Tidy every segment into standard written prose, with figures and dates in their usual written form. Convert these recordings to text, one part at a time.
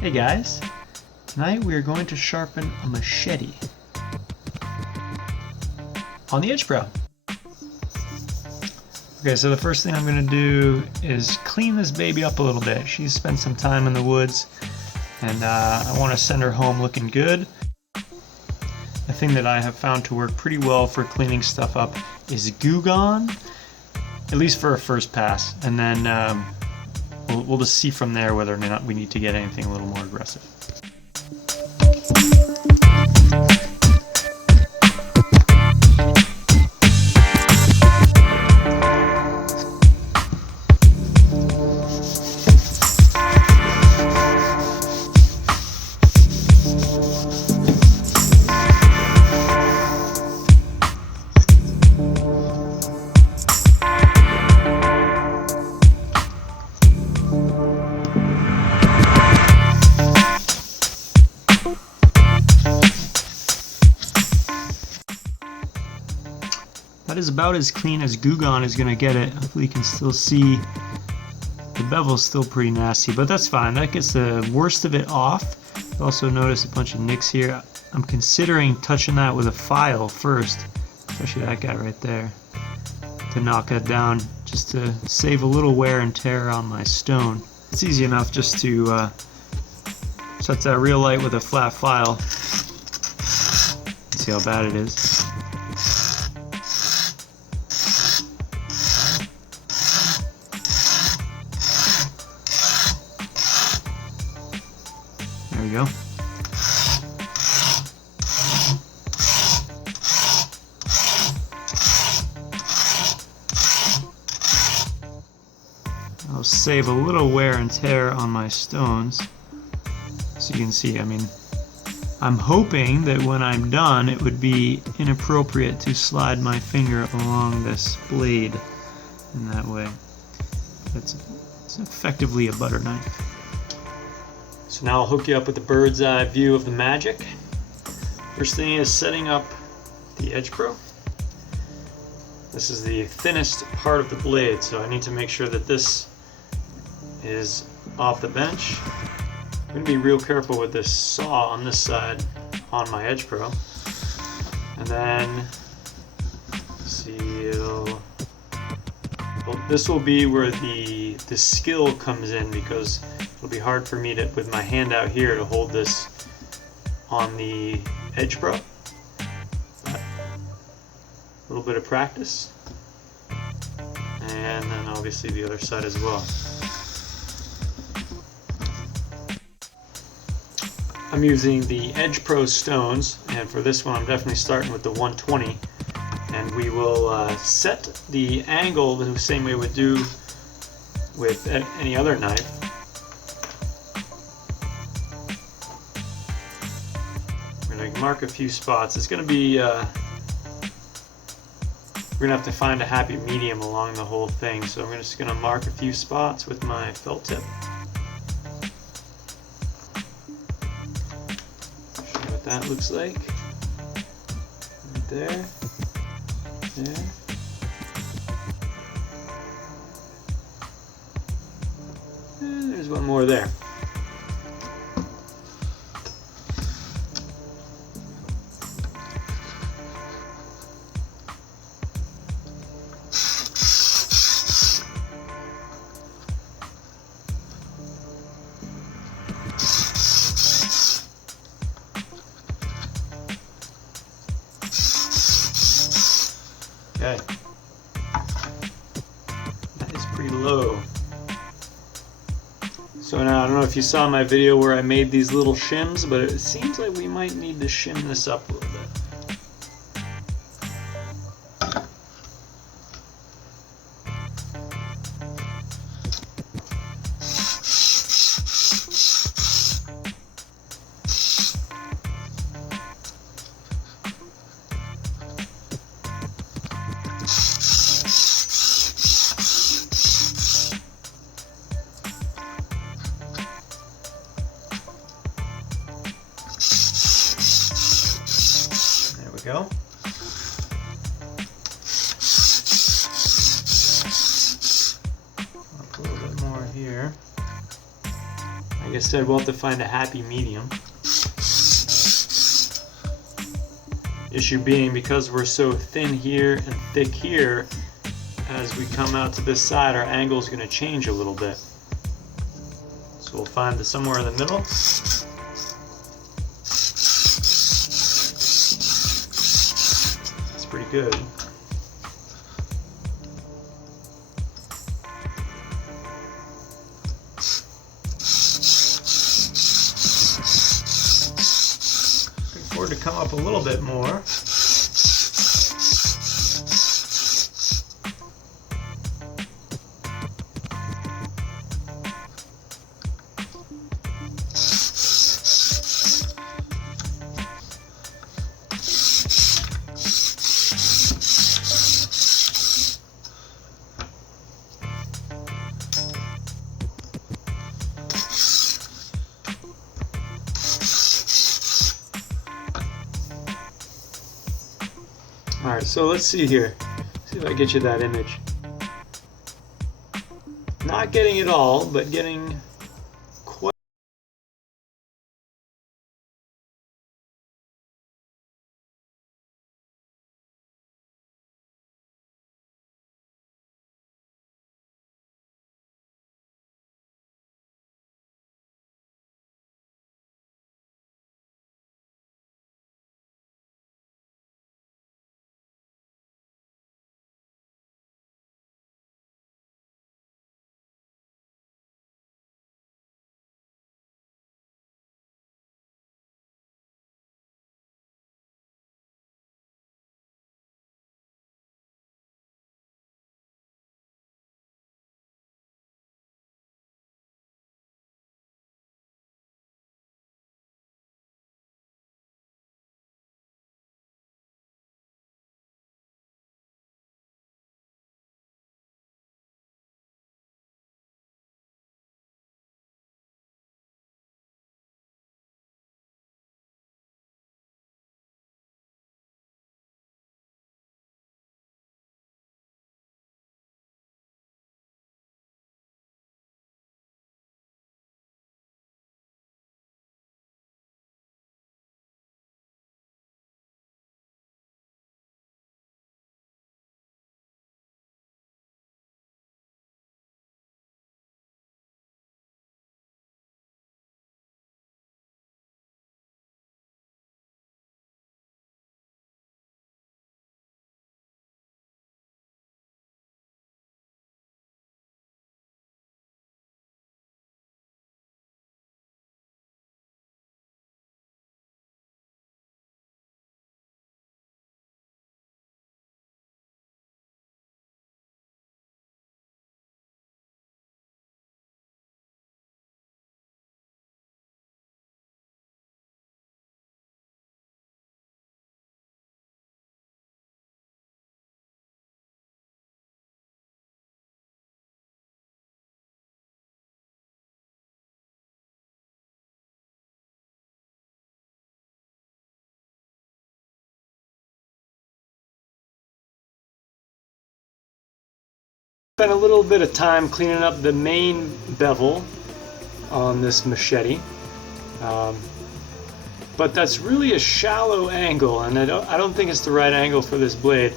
Hey guys, tonight we are going to sharpen a machete on the Edge Pro. Okay, so the first thing I'm going to do is clean this baby up a little bit. She's spent some time in the woods and I want to send her home looking good. The thing that I have found to work pretty well for cleaning stuff up is Goo Gone, at least for a first pass, and then we'll just see from there whether or not we need to get anything a little more aggressive. That is about as clean as Goo Gone is going to get it. Hopefully you can still see the bevel's still pretty nasty, but that's fine. That gets the worst of it off. You also notice a bunch of nicks here. I'm considering touching that with a file first, especially that guy right there, to knock that down, just to save a little wear and tear on my stone. It's easy enough just to touch that real light with a flat file. See how bad it is. There we go. I'll save a little wear and tear on my stones. So you can see, I mean, I'm hoping that when I'm done it would be inappropriate to slide my finger along this blade in that way. It's effectively a butter knife. So now I'll hook you up with the bird's eye view of the magic. First thing is setting up the Edge Pro. This is the thinnest part of the blade, so I need to make sure that this is off the bench. I'm going to be real careful with this saw on this side on my Edge Pro. And then, seal. Well, this will be where the skill comes in, because it'll be hard for me to, with my hand out here, to hold this on the Edge Pro. But a little bit of practice, and then obviously the other side as well. I'm using the Edge Pro stones, and for this one I'm definitely starting with the 120, and we will set the angle the same way we do with any other knife. I'm going to mark a few spots. It's going to be, we're going to have to find a happy medium along the whole thing, so I'm just going to mark a few spots with my felt tip. Show you what that looks like. Right there. There. And there's one more there. Okay, that is pretty low. So now, I don't know if you saw my video where I made these little shims, but it seems like we might need to shim this up a little bit. Go. Up a little bit more here. I Like I said, we'll have to find a happy medium. Issue being, because we're so thin here and thick here, as we come out to this side, our angle is going to change a little bit. So we'll find somewhere in the middle. It's pretty good. Looking forward to come up a little bit more. Alright, so let's see here. See if I get you that image. Not getting it all, but getting quite. Spent a little bit of time cleaning up the main bevel on this machete, but that's really a shallow angle, and I don't think it's the right angle for this blade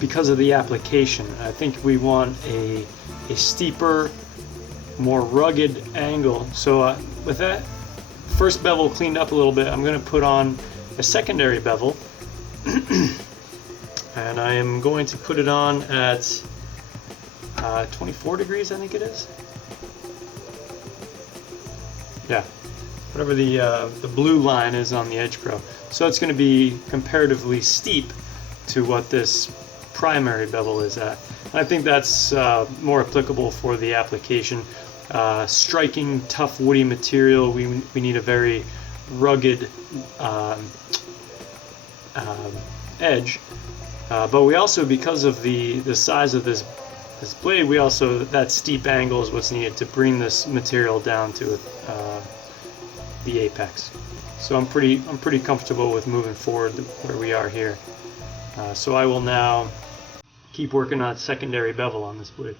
because of the application. I think we want a steeper, more rugged angle. So with that first bevel cleaned up a little bit, I'm going to put on a secondary bevel, and I am going to put it on at 24 degrees, I think it is. Yeah, whatever the blue line is on the Edge Pro. So it's going to be comparatively steep to what this primary bevel is at. And I think that's more applicable for the application. Striking tough woody material, we need a very rugged edge. But we also, because of the size of this blade, we also, that steep angle is what's needed to bring this material down to the apex. So I'm pretty comfortable with moving forward where we are here. So I will now keep working on secondary bevel on this blade.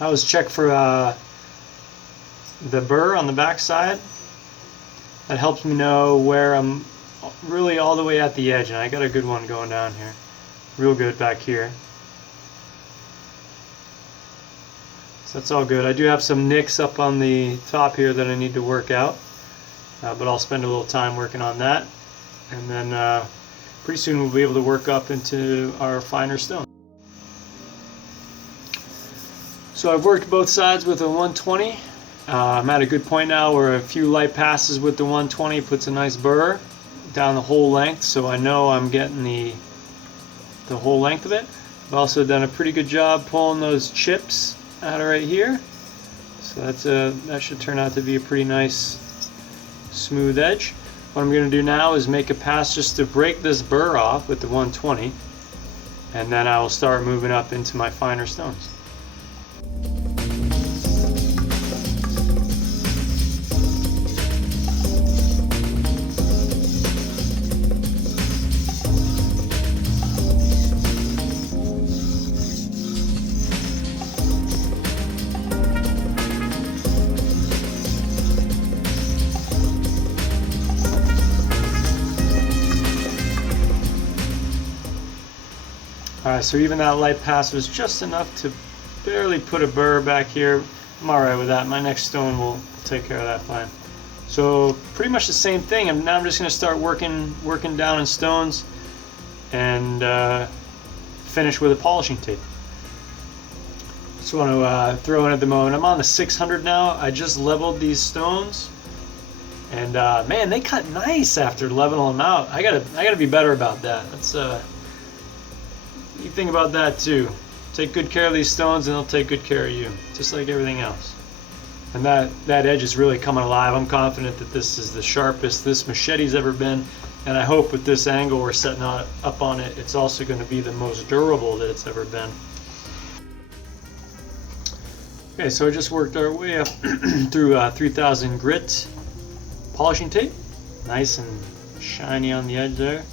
I always check for the burr on the back side. That helps me know where I'm really all the way at the edge, and I got a good one going down here. Real good back here. So that's all good. I do have some nicks up on the top here that I need to work out, but I'll spend a little time working on that, and then pretty soon we'll be able to work up into our finer stone. So I've worked both sides with a 120. I'm at a good point now where a few light passes with the 120 puts a nice burr down the whole length, so I know I'm getting the whole length of it. I've also done a pretty good job pulling those chips out of right here, so that should turn out to be a pretty nice smooth edge. What I'm going to do now is make a pass just to break this burr off with the 120, and then I will start moving up into my finer stones. Alright, so even that light pass was just enough to barely put a burr back here. I'm alright with that. My next stone will take care of that fine. So pretty much the same thing. Now I'm just going to start working down in stones and finish with a polishing tape. Just want to throw in at the moment. I'm on the 600 now. I just leveled these stones, and man, they cut nice after leveling them out. I gotta be better about that. That's you think about that too. Take good care of these stones and they'll take good care of you, just like everything else. And that edge is really coming alive. I'm confident that this is the sharpest this machete's ever been, and I hope with this angle we're setting up on it, it's also going to be the most durable that it's ever been. Okay, so I just worked our way up through 3000 grit polishing tape. Nice and shiny on the edge there.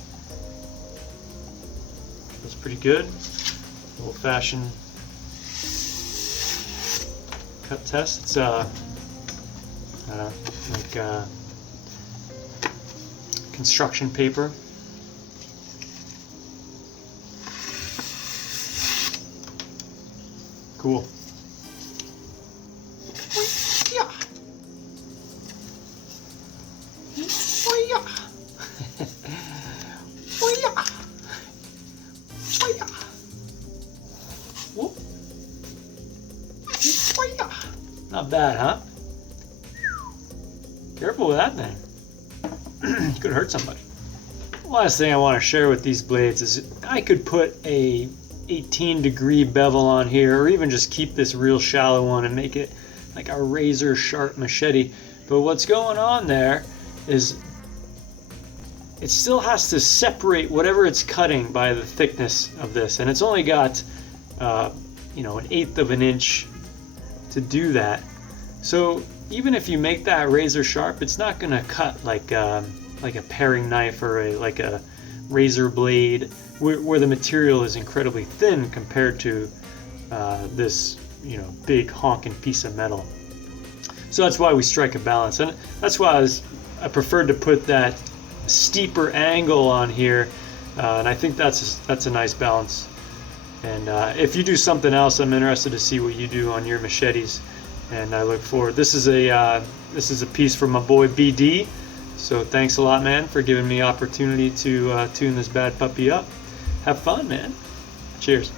That's pretty good. Old-fashioned cut test. It's like construction paper. Cool. Not bad, huh? Careful with that thing. Could hurt somebody. The last thing I want to share with these blades is I could put a 18-degree bevel on here, or even just keep this real shallow one and make it like a razor sharp machete. But what's going on there is it still has to separate whatever it's cutting by the thickness of this, and it's only got you know, 1/8 of an inch to do that. So even if you make that razor sharp, it's not going to cut like a paring knife or like a razor blade, where the material is incredibly thin compared to this, you know, big honking piece of metal. So that's why we strike a balance, and that's why I preferred to put that steeper angle on here, and I think that's a nice balance. And if you do something else, I'm interested to see what you do on your machetes, and I look forward. This is a piece from my boy BD. So thanks a lot, man, for giving me opportunity to tune this bad puppy up. Have fun, man. Cheers.